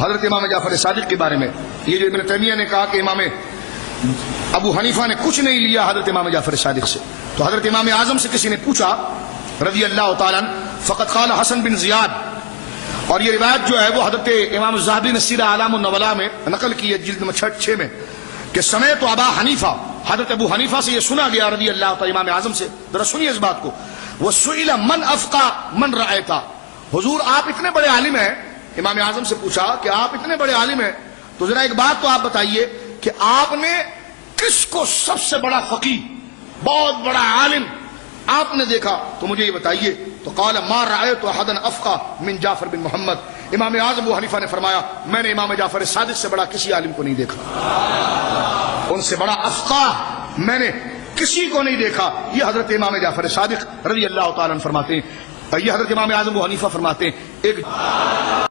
حضرت امام جعفر صادق کے بارے میں، یہ جو ابن تیمیہ نے کہا کہ امام ابو حنیفہ نے کچھ نہیں لیا حضرت امام جعفر صادق سے، تو حضرت امام اعظم سے کسی نے پوچھا رضی اللہ تعالیٰ فقط قال حسن بن زیاد، اور یہ روایت جو ہے وہ حضرت امام الذہبی نے سیرہ اعلام النبلاء میں نقل کی ہے جلد نمبر 6 میں کہ سمعت ابا حنیفہ، حضرت ابو حنیفہ سے یہ سنا گیا رضی اللہ تعالیٰ امام اعظم سے، ذرا سنیے اس بات کو، وَسُئِلَ مَنْ أَفْقَى مَنْ رَأَيْتَ، حضور آپ اتنے بڑے عالم ہیں، امام اعظم سے پوچھا کہ آپ اتنے بڑے عالم ہیں تو ذرا ایک بات تو آپ بتائیے کہ آپ نے کس کو سب سے بڑا فقیہ، بہت بڑا عالم آپ نے دیکھا تو مجھے یہ بتائیے، تو قال ما رأيت احدا افقہ من جعفر بن محمد، امام اعظم ابو حنیفہ نے فرمایا میں نے امام جعفر صادق سے بڑا کسی عالم کو نہیں دیکھا، ان سے بڑا افقہ میں نے کسی کو نہیں دیکھا، یہ حضرت امام جعفر صادق رضی اللہ تعالیٰ عنہ فرماتے ہیں، یہ حضرت امام اعظم ابو حنیفہ فرماتے ہیں۔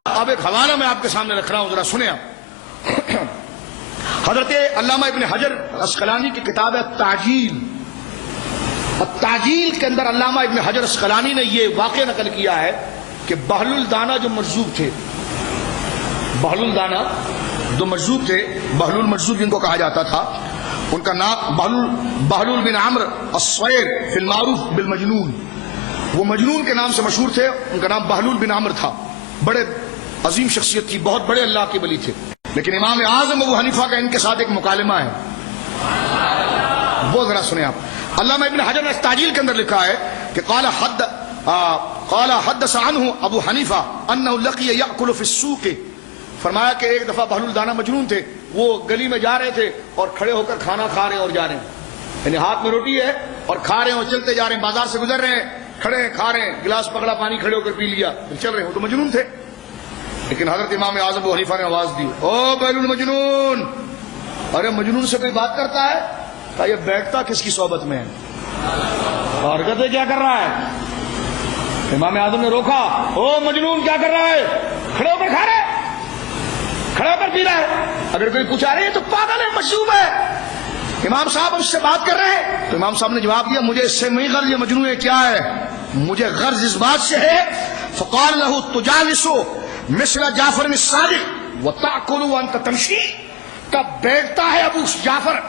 اب ایک حوالہ میں آپ کے سامنے رکھ رہا ہوں، ذرا سنیں آپ، حضرت علامہ ابن حجر عسقلانی کی کتاب ہے تاجیل، التاجیل کے اندر علامہ ابن حجر عسقلانی نے یہ واقعہ نقل کیا ہے کہ بہل الدانہ جو مجذوب تھے، بہل الدانہ جو مجذوب تھے، بہل المجذوب جن کو کہا جاتا تھا، ان کا نام بہلول بن عمرو الصویر فی المعروف بالمجنون، وہ مجنون کے نام سے مشہور تھے، ان کا نام بہلول بن عمرو تھا، بڑے عظیم شخصیت تھی، بہت بڑے اللہ کے ولی تھے، لیکن امام اعظم ابو حنیفہ کا ان کے ساتھ ایک مکالمہ ہے، وہ ذرا سنیں آپ۔ علامہ ابن حجر نے تاجیل کے اندر لکھا ہے کہ قال حدث عنہ ابو حنیفہ انہ لقی یأکل فی السوق، فرمایا کہ ایک دفعہ بہلول دانہ مجنون تھے، وہ گلی میں جا رہے تھے اور کھڑے ہو کر کھانا کھا رہے ہیں اور جا رہے ہیں، یعنی ہاتھ میں روٹی ہے اور کھا رہے ہیں اور چلتے جا رہے ہیں، بازار سے گزر رہے ہیں، کھڑے ہیں کھا رہے ہیں، گلاس پکڑا پانی کھڑے ہو کر پی لیا، پھر چل رہے ہیں، تو مجنون تھے، لیکن حضرت امام اعظم ابو حنیفہ نے آواز دی او بہلول مجنون، ارے مجنون سے کوئی بات کرتا ہے، کہا یہ بیٹھتا کس کی صحبت میں ہے اور حرکتیں کیا کر رہا ہے، امام اعظم نے روکا، او مجنون کیا کر رہا ہے، کھڑے ہو کر کھا رہا ہے، کھڑے ہو کر پی رہا ہے، اگر کوئی پوچھا رہے تو پاگل ہے، مجذوب ہے، امام صاحب اس سے بات کر رہے ہیں، تو امام صاحب نے جواب دیا مجھے اس سے نہیں غرض، یہ مجنون ہے کیا ہے، مجھے غرض اس بات سے ہے، فقال له تجالس مثل جعفر الصادق وتأكل وانت تمشي، کب بیٹھتا ہے ابو جعفر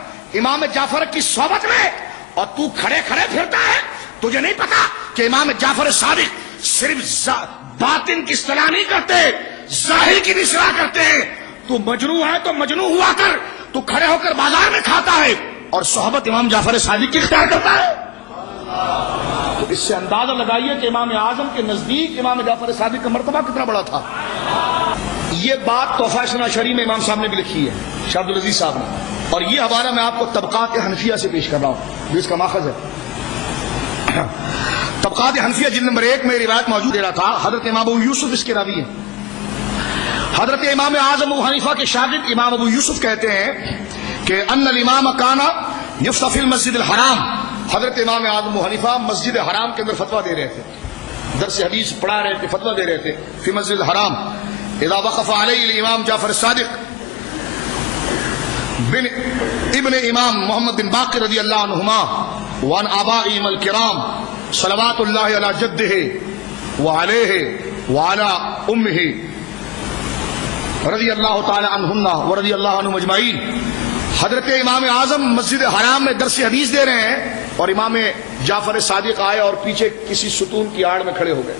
امام جعفر کی صحبت میں اور تو کھڑے کھڑے پھرتا ہے، تجھے نہیں پتا کہ امام جعفر صادق صرف باطن کی اصلاح نہیں کرتے، ظاہر کی بھی اصلاح کرتے ہیں، تو مجنون ہے تو مجنون ہوا کر، تو کھڑے ہو کر بازار میں کھاتا ہے اور صحبت امام جعفر صادق کی اختیار کرتا ہے، تو اس سے اندازہ لگائیے کہ امام اعظم کے نزدیک امام جعفر صادق کا مرتبہ کتنا بڑا تھا۔ یہ بات تحفہ سنا شریع میں امام صاحب نے بھی لکھی ہے، شاہ عبدالعزیز صاحب نے، اور یہ حوالہ میں آپ کو طبقات حنفیہ سے پیش کر رہا ہوں جو اس کا ماخذ ہے۔ طبقات حنفیہ جلد نمبر 1 میں روایت موجود دے رہا تھا، حضرت امام ابو یوسف اس کے راوی ہیں، حضرت امام اعظم ابو حنیفہ کے شاگرد امام ابو یوسف کہتے ہیں کہ ان الامام کانا یفتح فی المسجد الحرام، حضرت امام اعظم ابو حنیفہ مسجد حرام کے اندر فتویٰ دے رہے تھے، درس حدیث پڑھا رہے تھے، فتویٰ دے رہے تھے، فی مسجد الحرام، اذا وقف علیہ الامام جعفر صادق بن ابن امام محمد بن باقر رضی اللہ عنہما وعن آبائہم الکرام صلوات اللہ علی جدہ وعلیہ وعلی امہ رضی اللہ تعالی عنہن ورضی اللہ عنہم اجمعین، حضرت امام اعظم مسجد حرام میں درس حدیث دے رہے ہیں اور امام جعفر صادق آئے اور پیچھے کسی ستون کی آڑ میں کھڑے ہو گئے،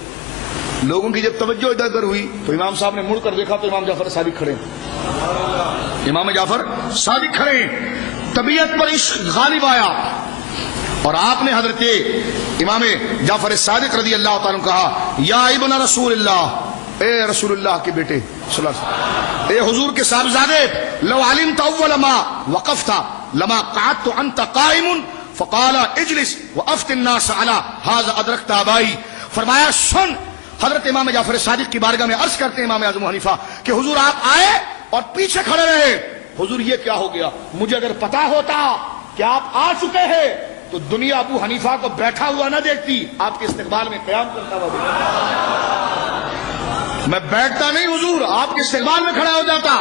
لوگوں کی جب توجہ ادھر ادھر ہوئی تو امام صاحب نے مڑ کر دیکھا تو امام جعفر صادق کھڑے ہیں، امام جعفر صادق کھڑے ہیں، طبیعت پر عشق غالب آیا اور آپ نے حضرت امام جعفر صادق رضی اللہ تعالیٰ عنہ کہا یا ابن رسول اللہ، اے رسول اللہ کے بیٹے صلی اللہ علیہ وسلم، اے حضور کے صاحبزادے، لو علمت اول ما وقفت لما قعدت انت قائم فقال اجلس وافت الناس على هذا ادركت ابائی، فرمایا سن، حضرت امام جعفر صادق کی بارگاہ میں عرض کرتے ہیں امام اعظم حنیفہ کہ حضور آپ آئے اور پیچھے کھڑے رہے، حضور یہ کیا ہو گیا، مجھے اگر پتا ہوتا کہ آپ آ چکے ہیں تو دنیا ابو حنیفہ کو بیٹھا ہوا نہ دیکھتی، آپ کے استقبال میں قیام کرتا ہوا دیکھتا، میں بیٹھتا نہیں حضور، آپ کے استقبال میں کھڑا ہو جاتا۔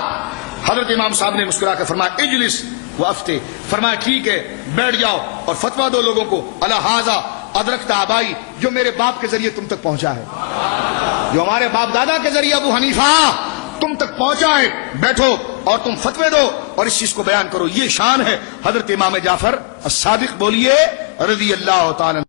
حضرت امام صاحب نے مسکرا کر فرمایا اجلس وافتے، فرمایا ٹھیک ہے بیٹھ جاؤ اور فتویٰ دو لوگوں کو، الا ھذا ادرکت آبائی، جو میرے باپ کے ذریعے تم تک پہنچا ہے، جو ہمارے باپ دادا کے ذریعے ابو حنیفہ تم تک پہنچائے، بیٹھو اور تم فتوے دو اور اس چیز کو بیان کرو. یہ شان ہے حضرت امام جعفر الصادق. بولیے رضی اللہ تعالی.